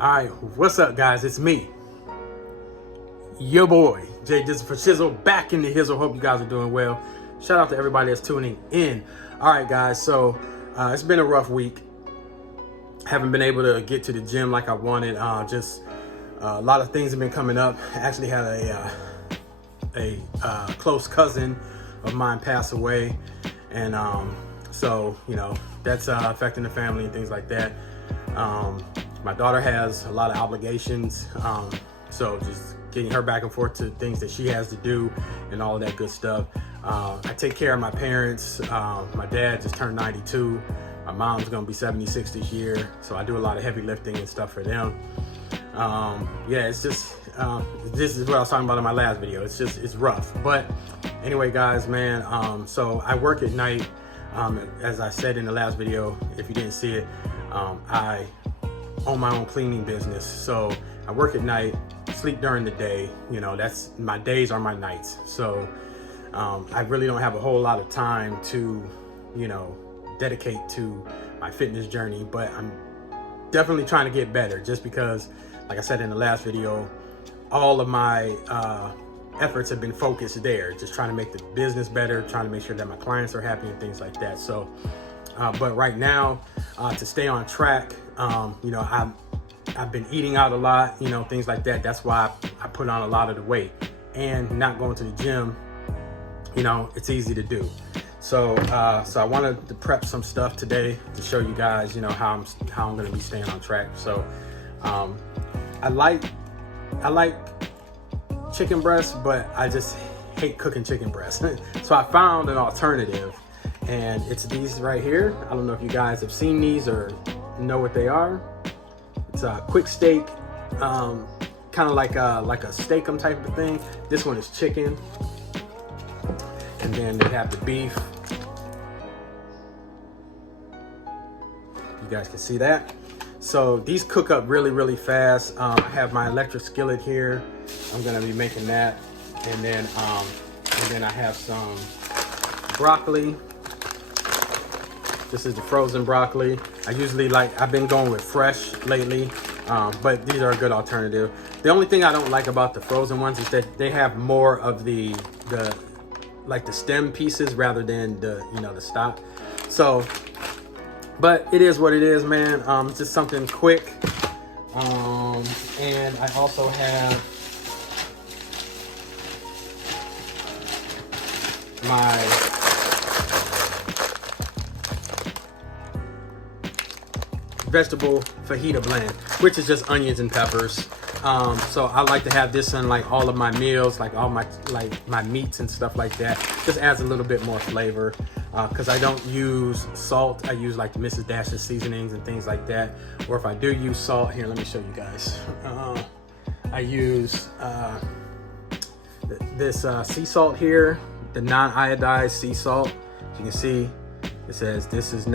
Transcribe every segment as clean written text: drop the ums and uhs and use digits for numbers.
All right, what's up, guys? It's me, your boy, Jay Dizzle for Shizzle, back in the hizzle. Hope you guys are doing well. Shout out to everybody that's tuning in. All right, guys, so it's been a rough week. Haven't been able to get to the gym like I wanted. Just a lot of things have been coming up. I actually had a close cousin of mine pass away, and so you know that's affecting the family and things like that. My daughter has a lot of obligations, so just getting her back and forth to things that she has to do and all of that good stuff. I take care of my parents. My dad just turned 92. My mom's gonna be 76 this year, so I do a lot of heavy lifting and stuff for them. Yeah, it's just this is what I was talking about in my last video. It's rough, but anyway, guys, man. So I work at night. As I said in the last video, if you didn't see it, I own my own cleaning business. So I work at night, sleep during the day. You know, that's my days are my nights. So I really don't have a whole lot of time to, you know, dedicate to my fitness journey, but I'm definitely trying to get better, just because, like I said in the last video, all of my efforts have been focused there, just trying to make the business better, trying to make sure that my clients are happy and things like that. So but right now, to stay on track, you know, I've been eating out a lot, you know, things like that. That's why I put on a lot of the weight, and not going to the gym, you know, it's easy to do. So so I wanted to prep some stuff today to show you guys, you know, how I'm going to be staying on track. So I like chicken breast, but I just hate cooking chicken breast. So I found an alternative, and it's these right here. I don't know if you guys have seen these or know what they are. It's a quick steak, kind of like a steakum type of thing. This one is chicken, and then they have the beef. You guys can see that. So these cook up really fast. I have my electric skillet here. I'm gonna be making that, and then I have some broccoli. This is the frozen broccoli. I've been going with fresh lately, but these are a good alternative. The only thing I don't like about the frozen ones is that they have more of the stem pieces rather than the, you know, the stock. So, but it is what it is, man. It's just something quick. And I also have my vegetable fajita blend, which is just onions and peppers. So I like to have this in like all of my meals, like all my meats and stuff like that. Just adds a little bit more flavor, because I don't use salt. I use like Mrs. Dash's seasonings and things like that. Or if I do use salt, here, let me show you guys. I use this sea salt here, the non-iodized sea salt. As you can see, it says this does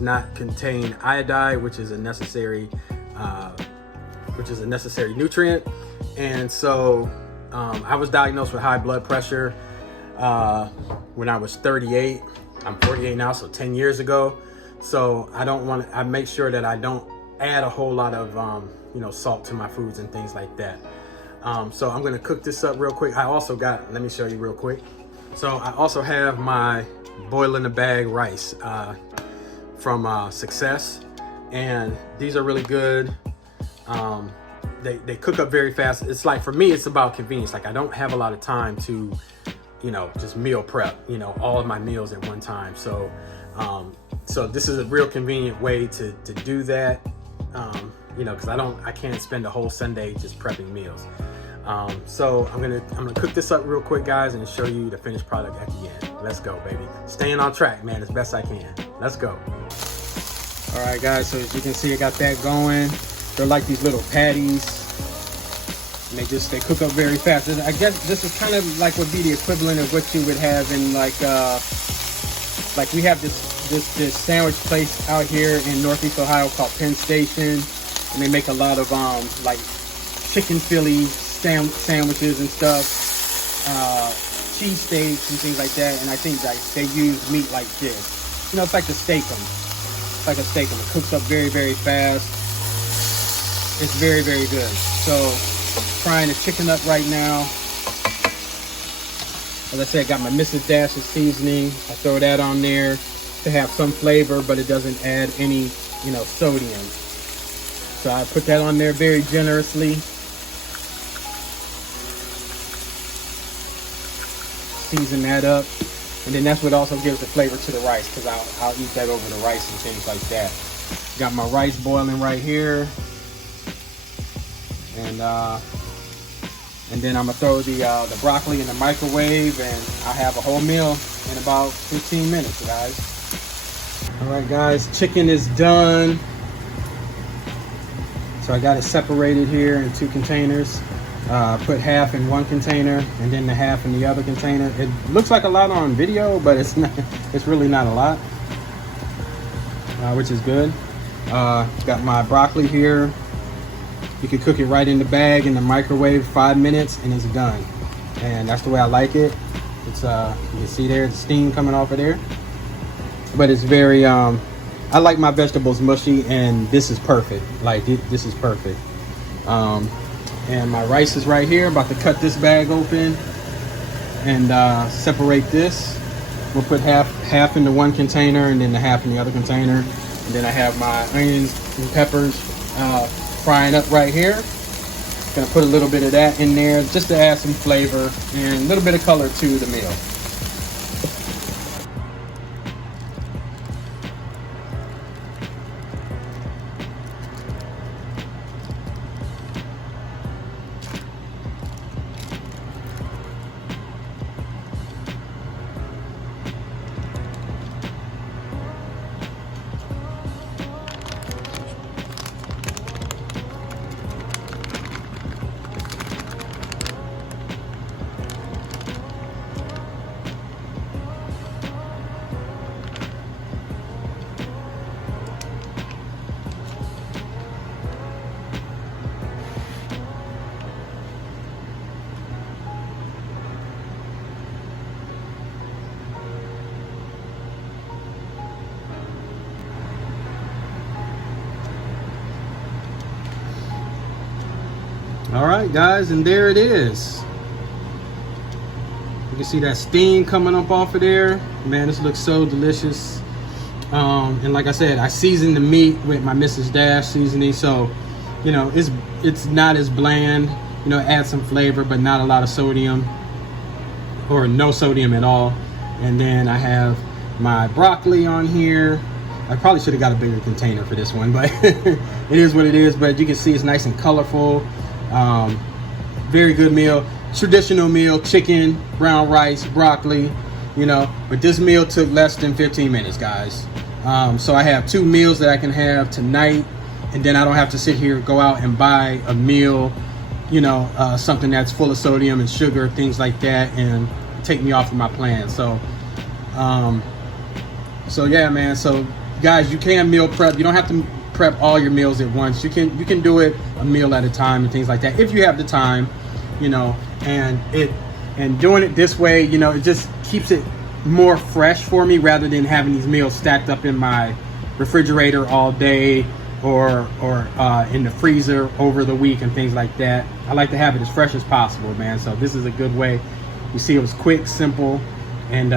not contain iodide, which is a necessary nutrient. And so I was diagnosed with high blood pressure when I was 38. I'm 48 now, so 10 years ago. So I make sure that I don't add a whole lot of you know, salt to my foods and things like that. So I'm gonna cook this up real quick. I also got, let me show you real quick. So I also have my boil in the bag rice from Success, and these are really good. They cook up very fast. It's like, for me, it's about convenience. Like, I don't have a lot of time to, you know, just meal prep, you know, all of my meals at one time. So so this is a real convenient way to do that, you know, because I can't spend a whole Sunday just prepping meals. So I'm gonna cook this up real quick, guys, and show you the finished product at the end. Let's go, baby. Staying on track, man, as best I can. Let's go. All right, guys, so as you can see, I got that going. They're like these little patties, and they cook up very fast. I guess this is kind of like would be the equivalent of what you would have in like we have this sandwich place out here in Northeast Ohio called Penn Station, and they make a lot of like chicken Philly sandwiches and stuff, cheese steaks and things like that. And I think like they use meat like this. You know, it's like the steakum. Like a steakum. It cooks up very fast. it's very, very good. So frying the chicken up right now. As I said, got my Mrs. Dash's seasoning. I throw that on there to have some flavor, but it doesn't add any, you know, sodium. So I put that on there very generously. Season that up. And then that's what also gives the flavor to the rice, because I'll eat that over the rice and things like that. Got my rice boiling right here. And then I'm gonna throw the broccoli in the microwave, and I have a whole meal in about 15 minutes, guys. All right, guys, chicken is done. So I got it separated here in 2 containers. Put half in one container and then the half in the other container. It looks like a lot on video, but it's not. It's really not a lot, which is good. Got my broccoli here. You can cook it right in the bag in the microwave, 5 minutes, and it's done. And that's the way I like it. It's you can see there the steam coming off of there. But it's very I like my vegetables mushy, and this is perfect. Like this is perfect. And my rice is right here. About to cut this bag open and separate this. We'll put half into one container and then the half in the other container. And then I have my onions and peppers frying up right here. Gonna put a little bit of that in there just to add some flavor and a little bit of color to the meal. All right, guys, and there it is. You can see that steam coming up off of there. Man, this looks so delicious. And like I said, I seasoned the meat with my Mrs. Dash seasoning, so you know it's not as bland. You know, add some flavor, but not a lot of sodium, or no sodium at all. And then I have my broccoli on here. I probably should have got a bigger container for this one, but it is what it is. But you can see it's nice and colorful. Very good meal, traditional meal, chicken, brown rice, broccoli, you know, but this meal took less than 15 minutes, guys. So I have 2 meals that I can have tonight, and then I don't have to sit here, go out and buy a meal, you know, something that's full of sodium and sugar, things like that, and take me off of my plan. So yeah, man. So guys, you can meal prep. You don't have to prep all your meals at once. You can do it a meal at a time and things like that if you have the time, you know. And doing it this way, you know, it just keeps it more fresh for me rather than having these meals stacked up in my refrigerator all day or in the freezer over the week and things like that. I like to have it as fresh as possible, man. So this is a good way. You see, it was quick, simple, and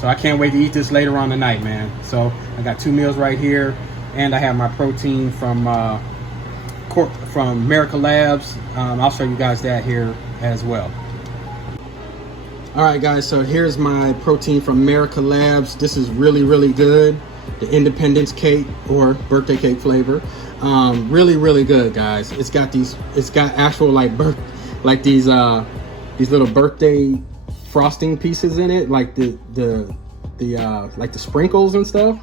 so I can't wait to eat this later on tonight, man. So I got 2 meals right here. And I have my protein from Miracle Labs. I'll show you guys that here as well. All right, guys, so here's my protein from Miracle Labs. This is really, really good. The Independence cake or birthday cake flavor. Really, really good, guys. It's got actual like these little birthday frosting pieces in it, like the sprinkles and stuff.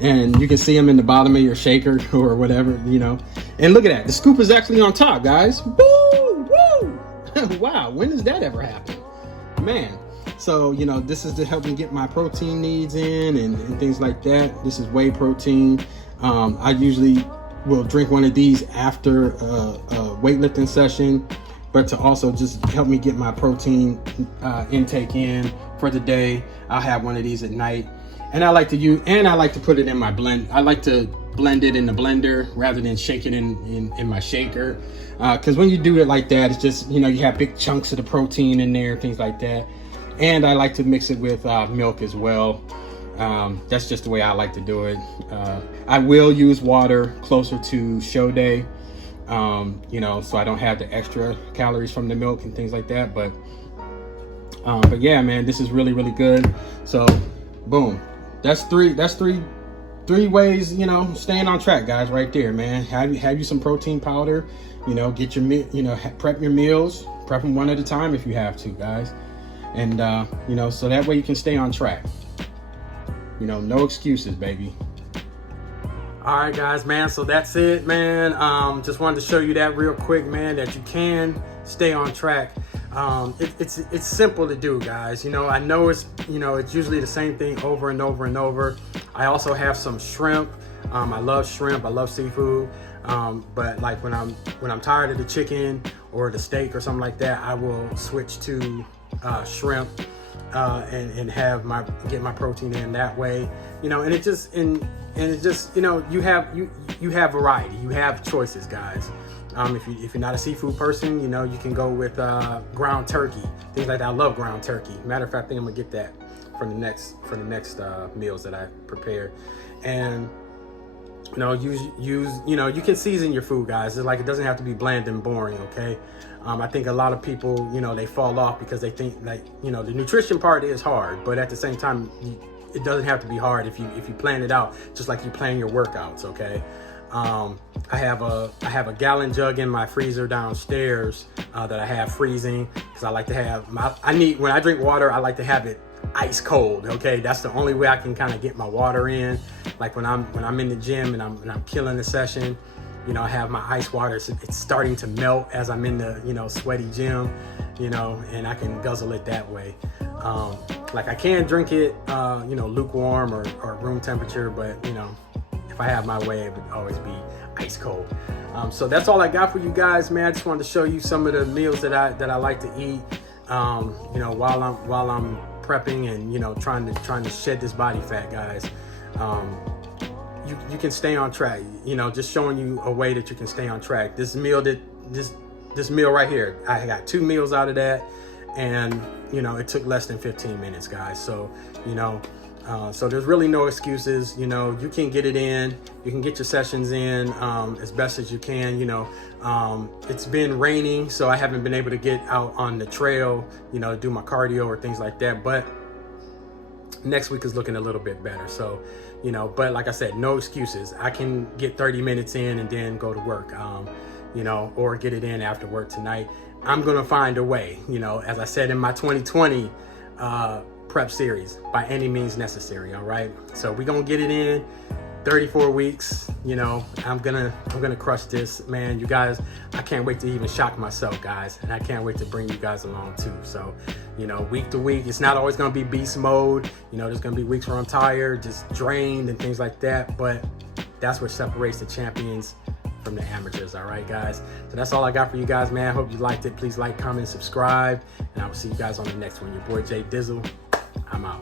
And you can see them in the bottom of your shaker or whatever, you know. And look at that. The scoop is actually on top, guys. Woo! Woo! Wow, when does that ever happen? Man. So, you know, this is to help me get my protein needs in and things like that. This is whey protein. I usually will drink one of these after a weightlifting session, but to also just help me get my protein intake in for the day. I'll have one of these at night. And I like to put it in my blend. I like to blend it in the blender rather than shake it in my shaker. Because when you do it like that, it's just, you know, you have big chunks of the protein in there, things like that. And I like to mix it with milk as well. That's just the way I like to do it. I will use water closer to show day, you know, so I don't have the extra calories from the milk and things like that. But yeah, man, this is really, really good. So boom, that's three ways, you know, staying on track, guys, right there, man. Have you some protein powder, you know, get your meal, you know, prep your meals, prep them one at a time if you have to, guys. And you know, so that way you can stay on track. You know, no excuses, baby. All right, guys, man, so that's it, man. Just wanted to show you that real quick, man, that you can stay on track. It's simple to do, guys. You know, I know it's, you know, it's usually the same thing over and over and over. I also have some shrimp. I love shrimp. I love seafood. But like when I'm tired of the chicken or the steak or something like that, I will switch to shrimp and get my protein in that way. You know, and it just you know, you have variety. You have choices, guys. If you're not a seafood person, you know, you can go with ground turkey, things like that. I love ground turkey. Matter of fact, I think I'm gonna get that for the next meals that I prepare. And you know, use you know, you can season your food, guys. It's like, it doesn't have to be bland and boring, okay? I think a lot of people, you know, they fall off because they think, like, you know, the nutrition part is hard, but at the same time, it doesn't have to be hard if you plan it out, just like you plan your workouts, okay? I have a gallon jug in my freezer downstairs that I have freezing, because I like to have when I drink water, I like to have it ice cold, okay? That's the only way I can kind of get my water in. Like when I'm in the gym and I'm killing the session, you know, I have my ice water. It's starting to melt as I'm in the, you know, sweaty gym, you know, and I can guzzle it that way. Like I can drink it, you know, lukewarm or room temperature, but you know, if I have my way, it would always be ice cold. So that's all I got for you guys, man. I just wanted to show you some of the meals that I like to eat, you know, while I'm prepping and, you know, trying to shed this body fat, guys. You can stay on track, you know, just showing you a way that you can stay on track. This meal right here, I got 2 meals out of that, and you know, it took less than 15 minutes, guys. So, you know, so there's really no excuses. You know, you can get it in, you can get your sessions in as best as you can. You know, it's been raining, so I haven't been able to get out on the trail, you know, do my cardio or things like that, but next week is looking a little bit better. So, you know, but like I said, no excuses. I can get 30 minutes in and then go to work, you know, or get it in after work tonight. I'm gonna find a way, you know, as I said in my 2020 prep series, by any means necessary. All right, so we're gonna get it in 34 weeks. You know, I'm gonna crush this, man. You guys, I can't wait to even shock myself, guys, and I can't wait to bring you guys along too. So, you know, week to week, it's not always gonna be beast mode. You know, there's gonna be weeks where I'm tired, just drained and things like that, but that's what separates the champions from the amateurs. All right, guys, so that's all I got for you guys, man. I hope you liked it. Please like, comment, subscribe, and I will see you guys on the next one. Your boy Jay Dizzle, I'm out.